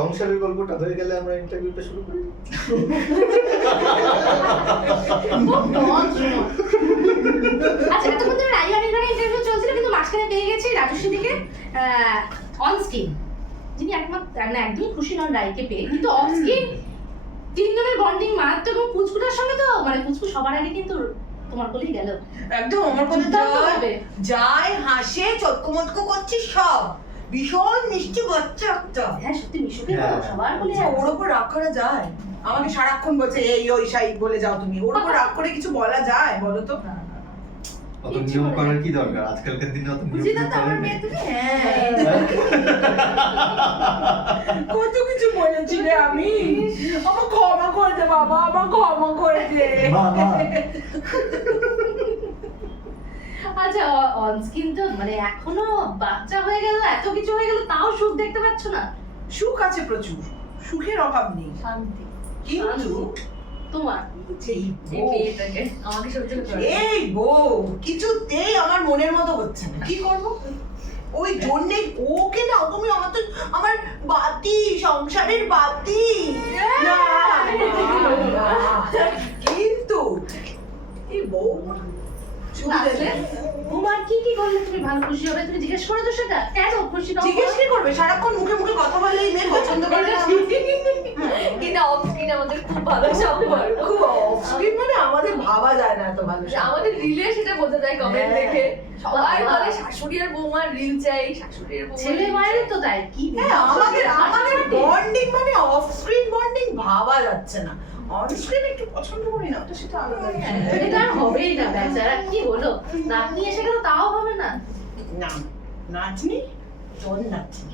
সংসারের গল্পটা হয়ে গেলে আমরা ইন্টারভিউটা শুরু করি? আচ্ছা ধরে রাজবাড়ির ইন্টারভিউ চলছিল কিন্তু মাঝখানে পেয়ে গেছি রাজস্বী থেকে অন স্ক্রিন যিনি একমাত্র না একদমই খুশি নন রায়কে পেয়ে কিন্তু অফ স্ক্রিন তিনজনের বন্ডিং মারাত্মক এবং পুচকুটার সঙ্গে তো মানে পুচকু সবার আগে কিন্তু তোমার কোলেই গেল। একদম আমার যায় হাসে চটকমটকো করছে সব। ভীষণ মিষ্টি বাচ্চা একটা। হ্যাঁ সত্যি মিশুকে হ্যাঁ। সবার কোলে আচ্ছা, ওর ওপর রাগ করা যায়? আমাকে সারাক্ষণ বলছে এই ওই সাই বলে যাও তুমি। ওর ওপর রাগ করে কিছু বলা যায় বলো তো? অত নিয়ম করার কি দরকার? আজকালকার দিনে অত নিয়ম বুঝি না তো আমার করে মেয়ে নেই। হ্যাঁ। কত কিছু বলেছি রে আমি। আমার ক্ষমা করে দে বাবা আমার ক্ষমা করে দে। অন স্ক্রিন তো মানে এখনও বাচ্চা হয়ে গেল এত কিছু হয়ে গেল তাও সুখ দেখতে পাচ্ছ না? সুখ আছে প্রচুর। সুখের অভাব নেই। শান্তি। কিন্তু তোমার? এই বউ, কিছুতেই আমার মনের মতো হচ্ছে না। কি করব? ওই জন্যে ওকে না তুমি আমার তো আমার বাতি সংসারের বাতি। কিন্তু এই বউ। তোমার কি কি করলে তুমি ভালো খুশি হবে? তুমি জিজ্ঞেস করে তো সেটা? কেন খুশি না জিজ্ঞেস কি করবে? সারাক্ষণ মুখে মুখে কথা বলে এই মেয়ে পছন্দ করে না। কিন্তু অফ স্ক্রিন আমাদের খুব ভালো সম্পর্ক। খুব অফস্ক্রিন মানে আমাদের ভাবা যায় না এত ভালো আমাদের রিলে সেটা বোঝা যায় কমেন্ট হ্যাঁ। দেখে। সবাই বলে শাশুড়ি আর বৌমার রিল চাই শাশুড়ি আর বৌমার ছেলে মায়ের তো তাই কি হ্যাঁ আমাদের আমাদের বন্ডিং মানে অফ স্ক্রিন বন্ডিং ভাবা যাচ্ছে না। অন একটু পছন্দ করি না তো সেটা আলাদা এটা আর হবেই না বেচারা কি হলো? নাতনি এসে গেল তাও হবে না। না নাচনি তোর নাচনি?